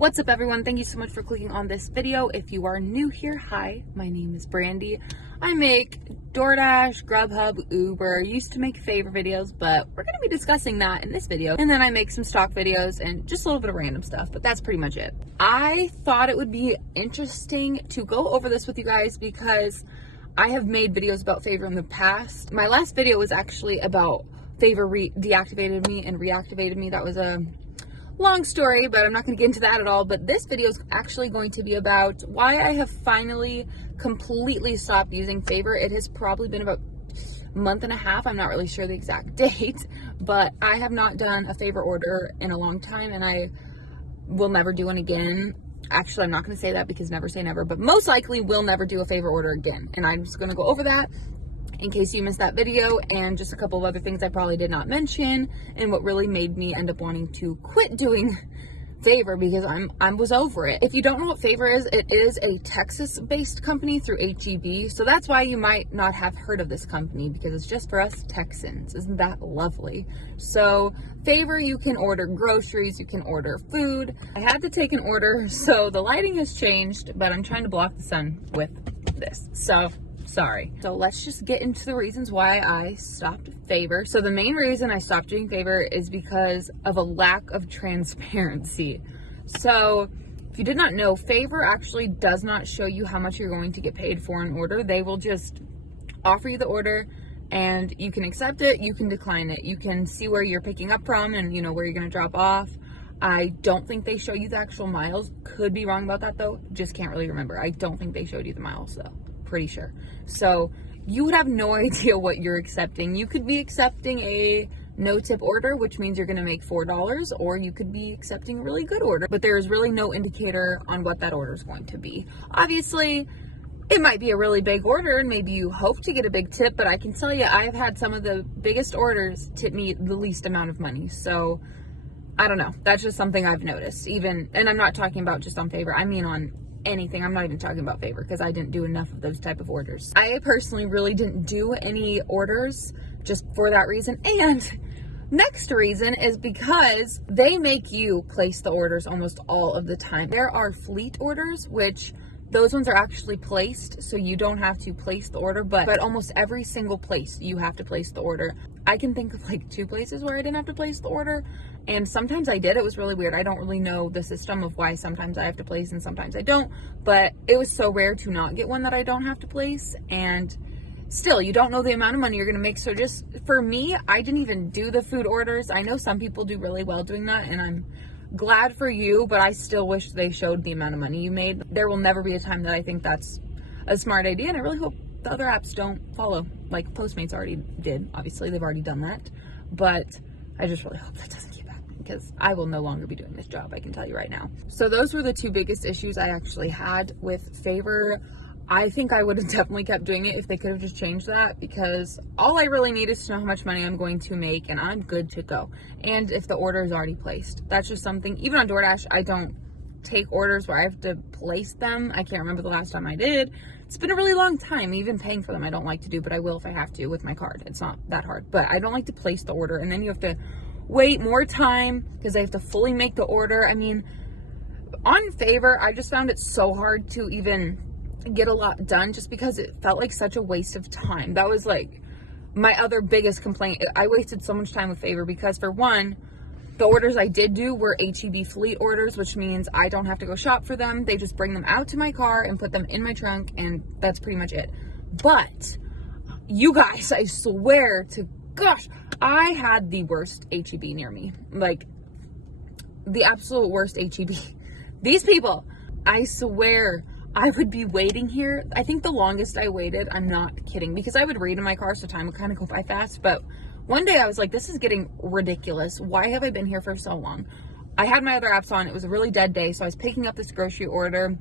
What's up, everyone? Thank you so much for clicking on this video. If you are new here, hi, my name is Brandy. I make DoorDash, Grubhub, Uber. Used to make favor videos, but we're going to be discussing that in this video. And then I make some stock videos and just a little bit of random stuff, but that's pretty much it. I thought it would be interesting to go over this with you guys because I have made videos about favor in the past. My last video was actually about favor deactivated me and reactivated me. That was a long story, but I'm not going to get into that at all. But this video is actually going to be about why I have finally completely stopped using favor. It has probably been about a month and a half. I'm not really sure the exact date, but I have not done a favor order in a long time, and I will never do one again. Actually, I'm not going to say that because never say never, but most likely will never do a favor order again. And I'm just going to go over that in case you missed that video, and just a couple of other things I probably did not mention, and what really made me end up wanting to quit doing favor because I was over it. If you don't know what favor is, it is a Texas-based company through HEB, so that's why you might not have heard of this company, because it's just for us Texans. Isn't that lovely? So favor, you can order groceries, you can order food. I had to take an order, so the lighting has changed, but I'm trying to block the sun with this, so sorry. So let's just get into the reasons why I stopped favor. So the main reason I stopped doing favor is because of a lack of transparency. So if you did not know, favor actually does not show you how much you're going to get paid for an order. They will just offer you the order and you can accept it, you can decline it. You can see where you're picking up from and you know where you're going to drop off. I don't think they show you the actual miles. Could be wrong about that though. Just can't really remember. I don't think they showed you the miles though. Pretty sure. So you would have no idea what you're accepting. You could be accepting a no tip order, which means you're going to make $4, or you could be accepting a really good order, but there is really no indicator on what that order is going to be. Obviously, it might be a really big order and maybe you hope to get a big tip, but I can tell you I've had some of the biggest orders tip me the least amount of money. So I don't know. That's just something I've noticed. Even, and I'm not talking about just on favor. I mean on anything. I'm not even talking about favor because I didn't do enough of those type of orders. I personally really didn't do any orders just for that reason. And next reason is because they make you place the orders almost all of the time. There are fleet orders, which those ones are actually placed, so you don't have to place the order, but almost every single place you have to place the order. I can think of like 2 places where I didn't have to place the order, and sometimes I did. It was really weird. I don't really know the system of why sometimes I have to place and sometimes I don't, but it was so rare to not get one that I don't have to place. And still, you don't know the amount of money you're going to make. So just for me, I didn't even do the food orders. I know some people do really well doing that, and I'm glad for you, but I still wish they showed the amount of money you made. There will never be a time that I think that's a smart idea, and I really hope the other apps don't follow. Like Postmates already did. Obviously, they've already done that, but I just really hope that doesn't keep happening because I will no longer be doing this job, I can tell you right now. So those were the 2 biggest issues I actually had with favor. I think I would have definitely kept doing it if they could have just changed that, because all I really need is to know how much money I'm going to make and I'm good to go. And if the order is already placed, that's just something. Even on DoorDash, I don't take orders where I have to place them. I can't remember the last time I did. It's been a really long time. Even paying for them I don't like to do, but I will if I have to with my card. It's not that hard, but I don't like to place the order and then you have to wait more time because I have to fully make the order. I mean, on favor, I just found it so hard to even get a lot done just because it felt like such a waste of time. That was like my other biggest complaint. I wasted so much time with favor because, for one, the orders I did do were HEB fleet orders, which means I don't have to go shop for them. They just bring them out to my car and put them in my trunk, and that's pretty much it. But you guys, I swear to gosh, I had the worst HEB near me. Like the absolute worst HEB. These people, I swear, I would be waiting here. I think the longest I waited, I'm not kidding, because I would read in my car, so time would kind of go by fast. But one day I was like, this is getting ridiculous. Why have I been here for so long? I had my other apps on. It was a really dead day, so I was picking up this grocery order,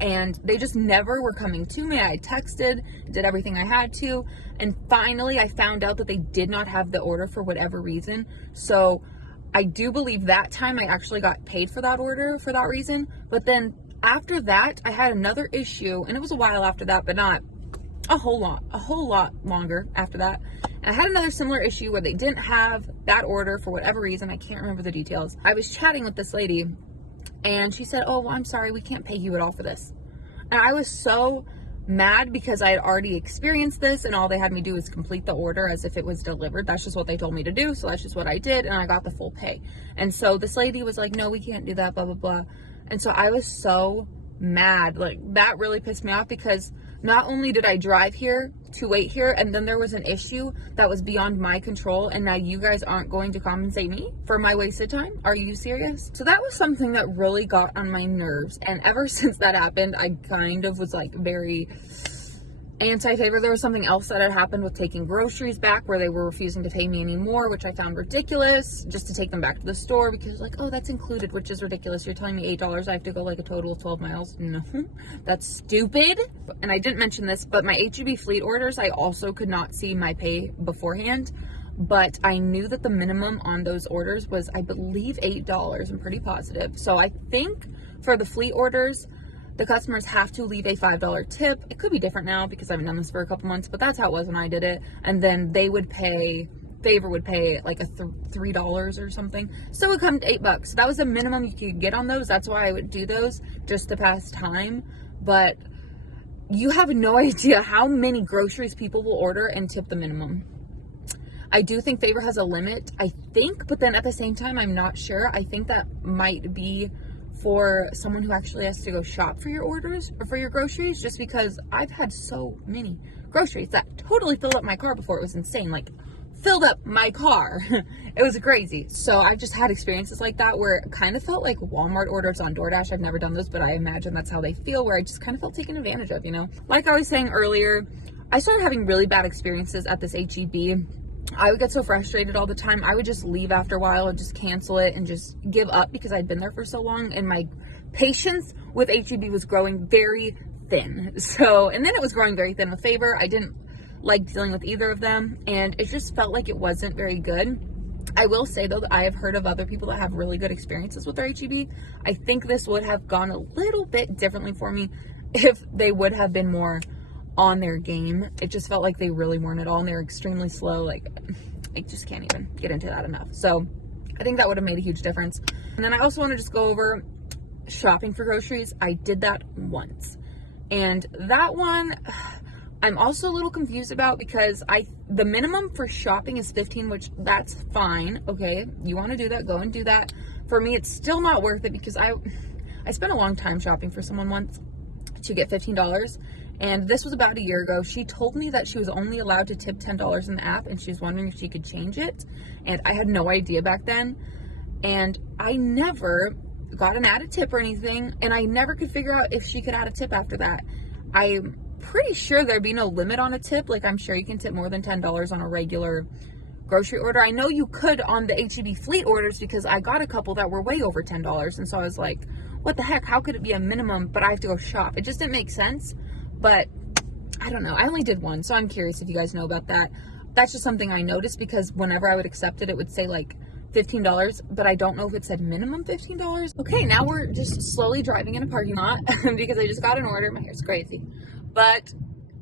and they just never were coming to me. I texted, did everything I had to, and finally I found out that they did not have the order for whatever reason. So I do believe that time I actually got paid for that order for that reason. But then after that, I had another issue, and it was a while after that, but not a whole lot longer after that. And I had another similar issue where they didn't have that order for whatever reason. I can't remember the details. I was chatting with this lady, And she said, oh, well, I'm sorry, we can't pay you at all for this. And I was so mad because I had already experienced this and all they had me do was complete the order as if it was delivered. That's just what they told me to do. So that's just what I did. And I got the full pay. And so this lady was like, no, we can't do that, blah, blah, blah. And so I was so mad. Like, that really pissed me off because not only did I drive here to wait here, and then there was an issue that was beyond my control, and now you guys aren't going to compensate me for my wasted time? Are you serious? So that was something that really got on my nerves, and ever since that happened, I kind of was like very anti-favor. There was something else that had happened with taking groceries back where they were refusing to pay me anymore, which I found ridiculous, just to take them back to the store because like, oh, that's included, which is ridiculous. You're telling me $8 I have to go like a total of 12 miles? No, that's stupid. And I didn't mention this, but my HEB fleet orders, I also could not see my pay beforehand, but I knew that the minimum on those orders was, I believe, $8. I'm pretty positive. So I think for the fleet orders, the customers have to leave a $5 tip. It could be different now because I haven't done this for a couple months, but that's how it was when I did it. And then they would pay, Favor would pay like a $3 or something. So it would come to $8. So that was the minimum you could get on those. That's why I would do those, just to pass time. But you have no idea how many groceries people will order and tip the minimum. I do think Favor has a limit, I think, but then at the same time, I'm not sure. I think that might be for someone who actually has to go shop for your orders or for your groceries, just because I've had so many groceries that totally filled up my car before. It was insane, like filled up my car. It was crazy. So I've just had experiences like that where it kind of felt like Walmart orders on DoorDash. I've never done those, but I imagine that's how they feel, where I just kind of felt taken advantage of, you know? Like I was saying earlier, I started having really bad experiences at this HEB. I would get so frustrated all the time. I would just leave after a while and just cancel it and just give up because I'd been there for so long and my patience with HEB was growing very thin. So, and then it was growing very thin with Favor. I didn't like dealing with either of them and it just felt like it wasn't very good. I will say though that I have heard of other people that have really good experiences with their HEB. I think this would have gone a little bit differently for me if they would have been more on their game. It just felt like they really weren't at all and they're extremely slow. Like, I just can't even get into that enough. So I think that would have made a huge difference. And then I also want to just go over shopping for groceries. I did that once and that one I'm also a little confused about because the minimum for shopping is 15, which that's fine. Okay, you want to do that, go and do that. For me, it's still not worth it because I spent a long time shopping for someone once to get $15. And this was about a year ago. She told me that she was only allowed to tip $10 in the app and she was wondering if she could change it. And I had no idea back then. And I never got an added tip or anything. And I never could figure out if she could add a tip after that. I'm pretty sure there'd be no limit on a tip. Like, I'm sure you can tip more than $10 on a regular grocery order. I know you could on the HEB fleet orders because I got a couple that were way over $10. And so I was like, what the heck? How could it be a minimum, but I have to go shop? It just didn't make sense. But I don't know. I only did one, so I'm curious if you guys know about that. That's just something I noticed because whenever I would accept it, it would say like $15, but I don't know if it said minimum $15. Okay, now we're just slowly driving in a parking lot because I just got an order. My hair's crazy. But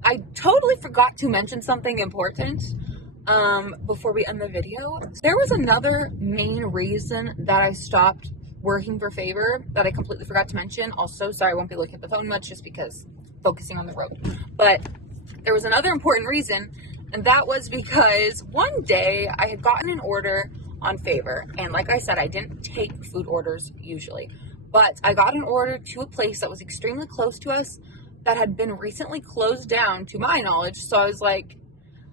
I totally forgot to mention something important before we end the video. There was another main reason that I stopped working for Favor that I completely forgot to mention. Also, sorry, I won't be looking at the phone much just because focusing on the road. But there was another important reason, and that was because one day I had gotten an order on Favor, and like I said, I didn't take food orders usually, but I got an order to a place that was extremely close to us that had been recently closed down to my knowledge. So I was like,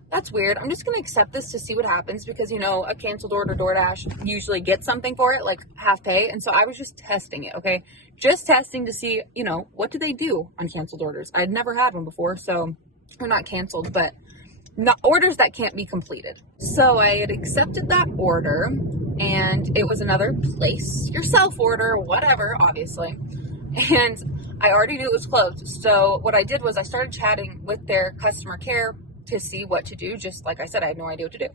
that's weird. I'm just going to accept this to see what happens because, you know, a canceled order DoorDash usually gets something for it, like half pay. And so I was just testing it, okay? Just testing to see, you know, what do they do on canceled orders? I'd never had one before, so, or not canceled, but not orders that can't be completed. So I had accepted that order and it was another place yourself order, whatever, obviously. And I already knew it was closed. So what I did was I started chatting with their customer care to see what to do. Just like I said, I had no idea what to do.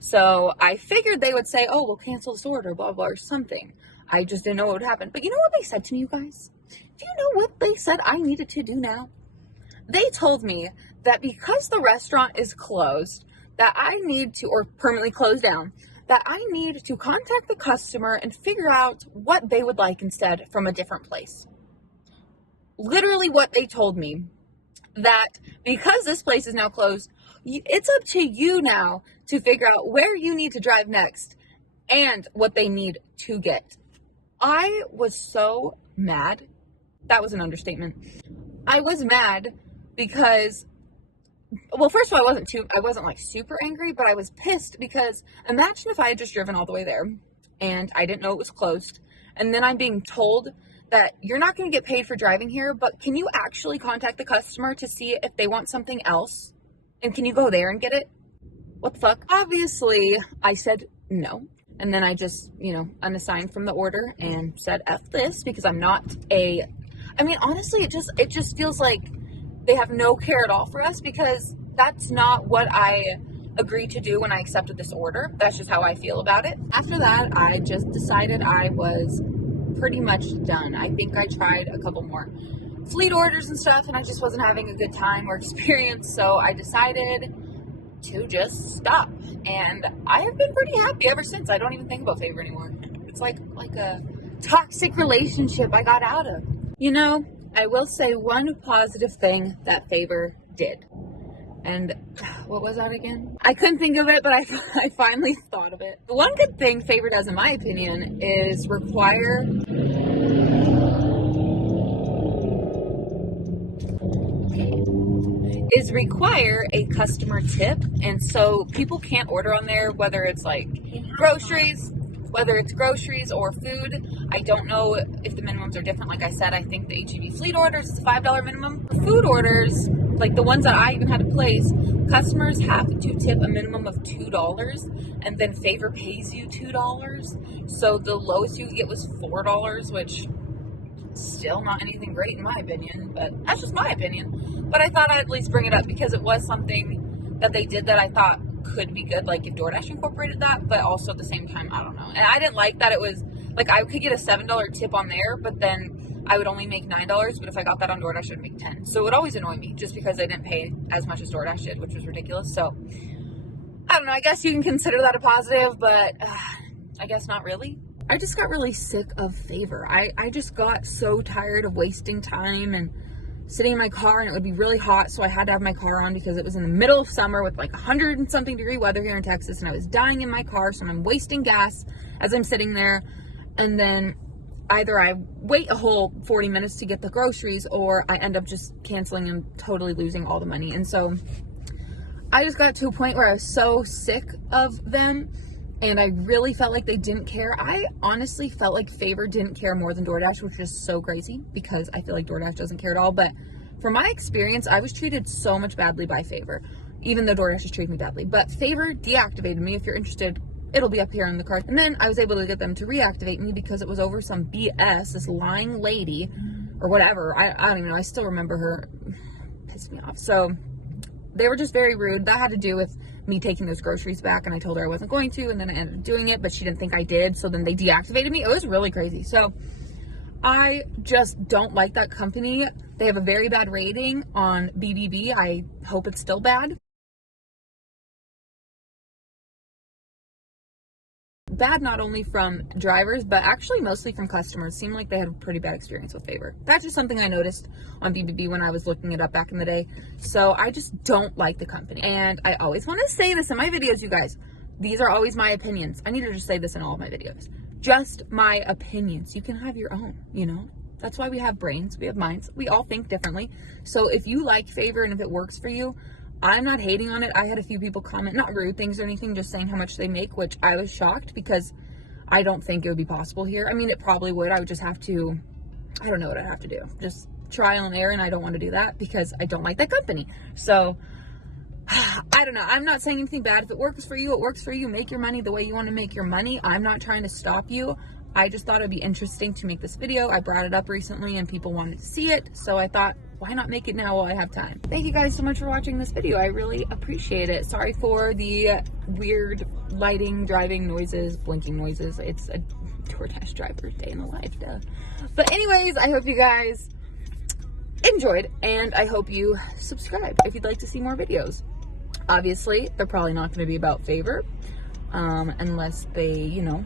So I figured they would say, oh, we'll cancel this order, blah, blah, or something. I just didn't know what would happen. But you know what they said to me, you guys? Do you know what they said I needed to do now? They told me that because the restaurant is closed, that I need to, or permanently closed down, that I need to contact the customer and figure out what they would like instead from a different place. Literally what they told me, that because this place is now closed, it's up to you now to figure out where you need to drive next and what they need to get. I was so mad. That was an understatement. I was mad because, well, first of all, I wasn't like super angry, but I was pissed because imagine if I had just driven all the way there and I didn't know it was closed. And then I'm being told that you're not going to get paid for driving here, but can you actually contact the customer to see if they want something else? And can you go there and get it? What the fuck? Obviously, I said no. And then I just, unassigned from the order and said F this because I'm not honestly, it just feels like they have no care at all for us because that's not what I agreed to do when I accepted this order. That's just how I feel about it. After that, I just decided I was pretty much done. I think I tried a couple more fleet orders and stuff and I just wasn't having a good time or experience, so I decided to just stop. And I have been pretty happy ever since. I don't even think about Favor anymore. It's like a toxic relationship I got out of. I will say one positive thing that Favor did. And what was that again? I couldn't think of it, but I finally thought of it. The one good thing Favor does, in my opinion, is require a customer tip. And so people can't order on there, whether it's like groceries or food. I don't know if the minimums are different. Like I said, I think the HEB fleet orders is a $5 minimum. For food orders, like the ones that I even had to place, customers have to tip a minimum of $2, and then Favor pays you $2. So the lowest you could get was $4, which still not anything great in my opinion, but that's just my opinion. But I thought I'd at least bring it up because it was something that they did that I thought could be good, like if DoorDash incorporated that, but also at the same time, I don't know. And I didn't like that it was, like I could get a $7 tip on there, but then I would only make $9, but if I got that on DoorDash, I would make $10. So it would always annoy me just because I didn't pay as much as DoorDash did, which was ridiculous. So I don't know, I guess you can consider that a positive, but I guess not really. I just got really sick of Favor. I just got so tired of wasting time and sitting in my car, and it would be really hot, so I had to have my car on because it was in the middle of summer with like 100 and something degree weather here in Texas, and I was dying in my car, so I'm wasting gas as I'm sitting there. And then either I wait a whole 40 minutes to get the groceries, or I end up just canceling and totally losing all the money. And so I just got to a point where I was so sick of them, and I really felt like they didn't care. I honestly felt like Favor didn't care more than DoorDash, which is so crazy because I feel like DoorDash doesn't care at all. But from my experience, I was treated so much badly by Favor, even though DoorDash has treated me badly. But Favor deactivated me. If you're interested, it'll be up here in the card. And then I was able to get them to reactivate me because it was over some BS, this lying lady or whatever. I don't even know. I still remember her. Pissed me off. So they were just very rude. That had to do with me taking those groceries back, and I told her I wasn't going to, and then I ended up doing it, but she didn't think I did, so then they deactivated me. It was really crazy. So I just don't like that company. They have a very bad rating on BBB. I hope it's still bad. Bad not only from drivers, but actually mostly from customers. Seemed like they had a pretty bad experience with Favor. That's just something I noticed on BBB when I was looking it up back in the day. So I just don't like the company. And I always want to say this in my videos, you guys. These are always my opinions. I need to just say this in all of my videos. Just my opinions. You can have your own, That's why we have brains. We have minds. We all think differently. So if you like Favor and if it works for you, I'm not hating on it. I had a few people comment, not rude things or anything, just saying how much they make, which I was shocked because I don't think it would be possible here. I mean, it probably would. I would just have to, I don't know what I'd have to do. Just trial and error, and I don't want to do that because I don't like that company. So, I don't know. I'm not saying anything bad. If it works for you, it works for you. Make your money the way you want to make your money. I'm not trying to stop you. I just thought it would be interesting to make this video. I brought it up recently and people wanted to see it, so I thought, why not make it now while I have time? Thank you guys so much for watching this video. I really appreciate it. Sorry for the weird lighting, driving noises, blinking noises. It's a DoorDash driver's day in the life, duh. But anyways, I hope you guys enjoyed, and I hope you subscribe if you'd like to see more videos. Obviously, they're probably not going to be about Favor. unless they, you know,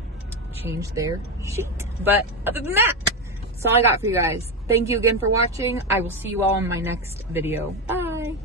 change their sheet. But other than that, that's all I got for you guys. Thank you again for watching. I will see you all in my next video. Bye.